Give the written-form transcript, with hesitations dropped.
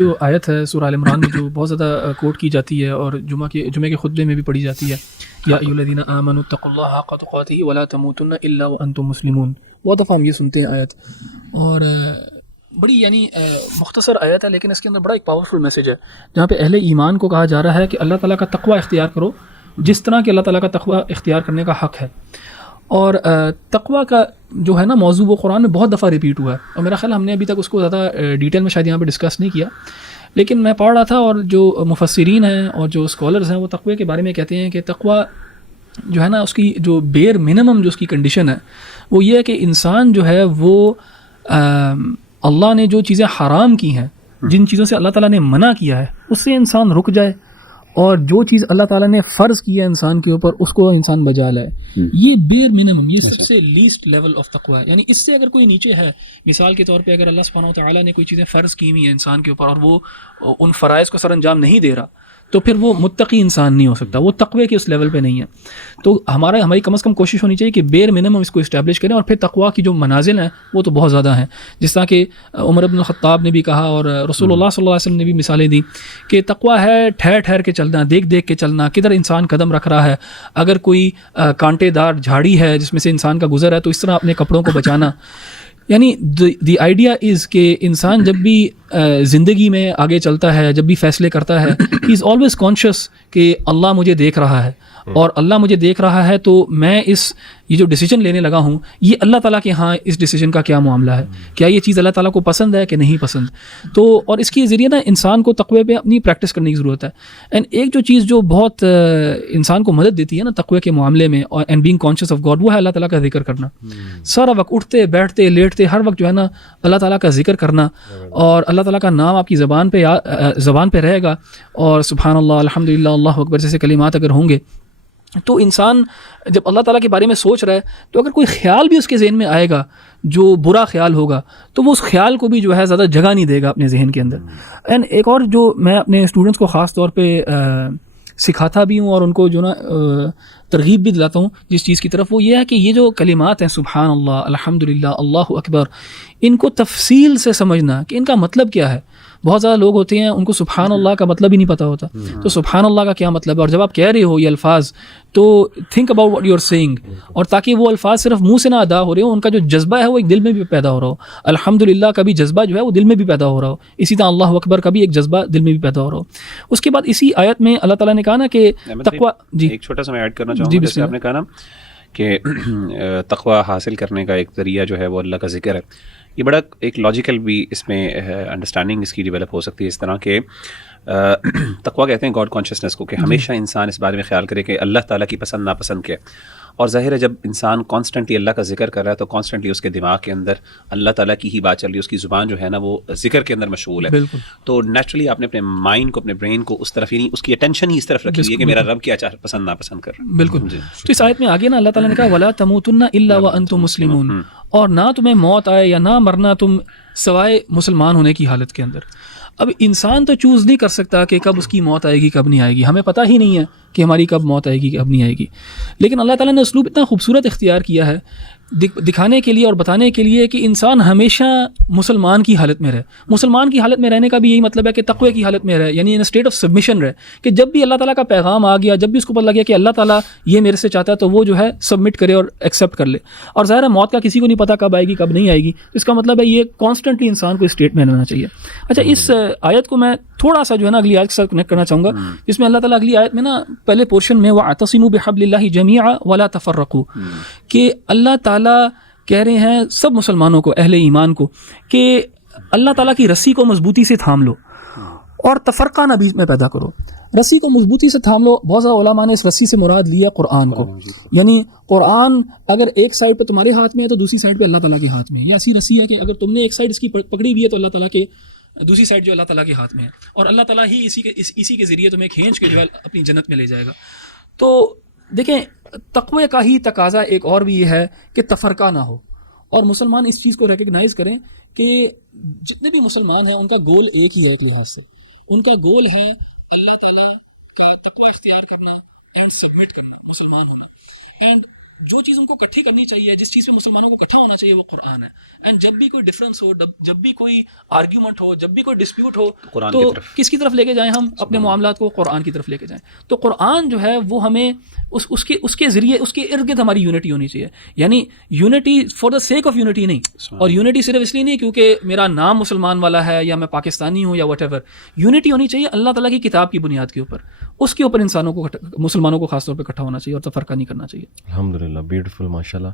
جو آیت ہے سورہ آل عمران میں جو بہت زیادہ کوٹ کی جاتی ہے اور جمعہ کے خطبے میں بھی پڑھی جاتی ہے، یا ایھا الذین آمنوا اتقوا اللہ حق تقاتہ ولا تموتن الا وانتم مسلمون، بہت دفعہ ہم یہ سنتے ہیں آیت، اور بڑی یعنی مختصر آیت ہے، لیکن اس کے اندر بڑا ایک پاورفل میسج ہے جہاں پہ اہل ایمان کو کہا جا رہا ہے کہ اللہ تعالیٰ کا تقوی اختیار کرو جس طرح کہ اللہ تعالیٰ کا تقوی اختیار کرنے کا حق ہے۔ اور تقوی کا جو ہے نا موضوع وہ قرآن میں بہت دفعہ ریپیٹ ہوا ہے، اور میرا خیال ہم نے ابھی تک اس کو زیادہ ڈیٹیل میں شاید یہاں پہ ڈسکس نہیں کیا، لیکن میں پڑھ رہا تھا اور جو مفسرین ہیں اور جو اسکالرز ہیں وہ تقوی کے بارے میں کہتے ہیں کہ تقوی جو ہے نا اس کی جو بیر منیمم جو اس کی کنڈیشن ہے وہ یہ ہے کہ انسان جو ہے وہ اللہ نے جو چیزیں حرام کی ہیں، جن چیزوں سے اللہ تعالیٰ نے منع کیا ہے اس سے انسان رک جائے، اور جو چیز اللہ تعالیٰ نے فرض کیا ہے انسان کے اوپر اس کو انسان بجا لائے۔ یہ بیر منیمم، یہ سب سے لیسٹ لیول آف تقوی ہے، یعنی اس سے اگر کوئی نیچے ہے، مثال کے طور پہ اگر اللہ سبحانہ وتعالیٰ نے کوئی چیزیں فرض کی ہوئی ہیں انسان کے اوپر اور وہ ان فرائض کو سر انجام نہیں دے رہا، تو پھر وہ متقی انسان نہیں ہو سکتا، وہ تقوی کے اس لیول پہ نہیں ہے۔ تو ہماری کم از کم کوشش ہونی چاہیے کہ بیر منیمم اس کو اسٹیبلش کریں، اور پھر تقوی کی جو منازل ہیں وہ تو بہت زیادہ ہیں، جس طرح کہ عمر بن الخطاب نے بھی کہا اور رسول اللہ صلی اللہ علیہ وسلم نے بھی مثالیں دی کہ تقوی ہے ٹھہر ٹھہر کے چلنا، دیکھ دیکھ کے چلنا، کدھر انسان قدم رکھ رہا ہے، اگر کوئی کانٹے دار جھاڑی ہے جس میں سے انسان کا گزر ہے تو اس طرح اپنے کپڑوں کو بچانا۔ یعنی دی آئیڈیا از کہ انسان جب بھی زندگی میں آگے چلتا ہے، جب بھی فیصلے کرتا ہے، ہی از آلویز کانشیس کہ اللہ مجھے دیکھ رہا ہے، اور اللہ مجھے دیکھ رہا ہے تو میں یہ جو ڈیسیجن لینے لگا ہوں یہ اللہ تعالیٰ کے ہاں اس ڈیسیجن کا کیا معاملہ ہے، کیا یہ چیز اللہ تعالیٰ کو پسند ہے کہ نہیں پسند۔ تو اور اس کے ذریعے نا انسان کو تقوی پہ اپنی پریکٹس کرنے کی ضرورت ہے۔ اینڈ ایک جو چیز جو بہت انسان کو مدد دیتی ہے نا تقوی کے معاملے میں and being conscious of God, وہ ہے اللہ تعالیٰ کا ذکر کرنا۔ سارا وقت اٹھتے بیٹھتے لیٹتے ہر وقت جو ہے نا اللہ تعالیٰ کا ذکر کرنا، اور اللہ تعالیٰ کا نام آپ کی زبان پہ رہے گا، اور سبحان اللہ، الحمدللہ، اللہ اکبر جیسے کلمات اگر ہوں گے تو انسان جب اللہ تعالیٰ کے بارے میں سوچ رہا ہے تو اگر کوئی خیال بھی اس کے ذہن میں آئے گا جو برا خیال ہوگا تو وہ اس خیال کو بھی جو ہے زیادہ جگہ نہیں دے گا اپنے ذہن کے اندر۔ اینڈ ایک اور جو میں اپنے اسٹوڈنٹس کو خاص طور پہ سکھاتا بھی ہوں اور ان کو جو نا ترغیب بھی دلاتا ہوں جس چیز کی طرف، وہ یہ ہے کہ یہ جو کلمات ہیں سبحان اللہ، الحمدللہ، اللہ اکبر، ان کو تفصیل سے سمجھنا کہ ان کا مطلب کیا ہے۔ بہت زیادہ لوگ ہوتے ہیں ان کو سبحان اللہ کا مطلب ہی نہیں پتہ ہوتا، تو سبحان اللہ کا کیا مطلب ہے، اور جب آپ کہہ رہے ہو یہ الفاظ تو think about what you are seeing, اور تاکہ وہ الفاظ صرف منہ سے نہ ادا ہو رہے ہوں، ان کا جو جذبہ ہے وہ ایک دل میں بھی پیدا ہو رہا ہو۔ الحمدللہ کا بھی جذبہ جو ہے وہ دل میں بھی پیدا ہو رہا ہو، اسی طرح اللہ اکبر کا بھی ایک جذبہ دل میں بھی پیدا ہو رہا ہو۔ اس کے بعد اسی آیت میں اللہ تعالیٰ نے کہا نا کہ تقوی، جی ایک چھوٹا سا میں ایڈ کرنا چاہوں گا، جیسے آپ نے کہا نا کہ تقوی حاصل کرنے کا ایک ذریعہ جو ہے وہ اللہ کا ذکر ہے، یہ بڑا ایک لاجیکل بھی اس میں انڈرسٹینڈنگ اس کی ڈیولپ ہو سکتی ہے، اس طرح کہ تقوی کہتے ہیں گاڈ کانشیسنس کو، کہ ہمیشہ انسان اس بارے میں خیال کرے کہ اللہ تعالیٰ کی پسند ناپسند کیا ہے۔ اور ظاہر ہے جب انسان کانسٹنٹلی اللہ کا ذکر کر رہا ہے تو کانسٹنٹلی اس کے دماغ کے اندر اللہ تعالیٰ کی ہی بات چل رہی ہے، اس کی زبان جو ہے نا وہ ذکر کے اندر مشغول ہے، تو نیچرلی آپ نے اپنے مائنڈ کو، اپنے برین کو اس طرف، یعنی اس کی اٹینشن ہی اس طرف رکھی ہے کہ میرا رب کیا پسند ناپسند کر رہا ہے۔ بالکل۔ تو اس آیت میں آگے نا اللہ تعالیٰ نے کہا وَلَا تَمُوتُنَّ إِلَّا وَأَنْتُمْ مُسْلِمُونَ، اور نہ تمہیں موت آئے یا نہ مرنا تم سوائے مسلمان ہونے کی حالت کے اندر۔ اب انسان تو چوز نہیں کر سکتا کہ کب اس کی موت آئے گی کب نہیں آئے گی، ہمیں پتہ ہی نہیں ہے کہ ہماری کب موت آئے گی کب نہیں آئے گی، لیکن اللہ تعالیٰ نے اسلوب اتنا خوبصورت اختیار کیا ہے دکھانے کے لیے اور بتانے کے لیے کہ انسان ہمیشہ مسلمان کی حالت میں رہے۔ مسلمان کی حالت میں رہنے کا بھی یہی مطلب ہے کہ تقوی کی حالت میں رہے، یعنی ان اسٹیٹ آف سبمیشن رہے، کہ جب بھی اللہ تعالیٰ کا پیغام آ گیا، جب بھی اس کو پتہ لگا کہ اللہ تعالیٰ یہ میرے سے چاہتا ہے تو وہ جو ہے سبمٹ کرے اور ایکسیپٹ کر لے۔ اور ظاہر ہے موت کا کسی کو نہیں پتہ کب آئے گی کب نہیں آئے گی، اس کا مطلب ہے یہ کانسٹنٹلی انسان کو اسٹیٹ میں رہنا چاہیے۔ اچھا، اس آیت کو میں تھوڑا سا جو ہے نا اگلی آیت کے ساتھ کنیکٹ کرنا چاہوں گا، جس میں اللہ تعالیٰ اگلی آیت میں نا پہلے پورشن میں وَاعْتَصِمُوا بِحَبْلِ اللَّهِ جَمِيعًا وَلَا تَفَرَّقُوا، کہ اللہ تعالیٰ کہہ رہے ہیں سب مسلمانوں کو، اہل ایمان کو، کہ اللہ تعالیٰ کی رسی کو مضبوطی سے تھام لو اور تفرقہ نہ بیچ میں پیدا کرو۔ رسی کو مضبوطی سے تھام لو، بہت زیادہ علماء نے اس رسی سے مراد لیا قرآن کو، یعنی قرآن اگر ایک سائڈ پہ تمہارے ہاتھ میں ہے تو دوسری سائڈ پہ اللہ تعالیٰ کے ہاتھ میں ہے۔ یہ ایسی رسی ہے کہ اگر تم نے ایک سائڈ اس کی پکڑی ہوئی ہے تو اللہ تعالیٰ کے دوسری سائڈ جو اللہ تعالیٰ کے ہاتھ میں ہے، اور اللہ تعالیٰ ہی اسی کے ذریعے تمہیں کھینچ کے جو ہے اپنی جنت میں لے جائے گا۔ تو دیکھیں تقوی کا ہی تقاضا ایک اور بھی یہ ہے کہ تفرقہ نہ ہو، اور مسلمان اس چیز کو ریکگنائز کریں کہ جتنے بھی مسلمان ہیں ان کا گول ایک ہی ہے، ایک لحاظ سے ان کا گول ہے اللہ تعالیٰ کا تقوی اختیار کرنا اینڈ سبمٹ کرنا، مسلمان ہونا۔ اینڈ جو چیز ان کو اکٹھی کرنی چاہیے, جس چیز پہ مسلمانوں کو اکٹھا ہونا چاہیے, وہ قرآن ہے. اینڈ جب بھی کوئی ڈفرینس ہو, جب بھی کوئی آرگیومنٹ ہو, جب بھی کوئی ڈسپیوٹ ہو, قرآن تو کی طرف کس کی طرف لے کے جائیں ہم؟ اپنے معاملات کو قرآن کی طرف لے کے جائیں. تو قرآن جو ہے وہ ہمیں اس کے ذریعے, اس کے ارد گرد ہماری یونٹی ہونی چاہیے. یعنی unity for the sake of unity نہیں, اور یونٹی صرف اس لیے نہیں کیونکہ میرا نام مسلمان والا ہے یا میں پاکستانی ہوں یا واٹ ایور. یونٹی ہونی چاہیے اللہ تعالیٰ کی کتاب کی بنیاد کے اوپر, اس کے اوپر انسانوں کو, مسلمانوں کو خاص طور پہ اکٹھا ہونا چاہیے اور تفرقہ نہیں کرنا چاہیے. الحمدللہ, بیوٹیفل, ماشاء اللہ.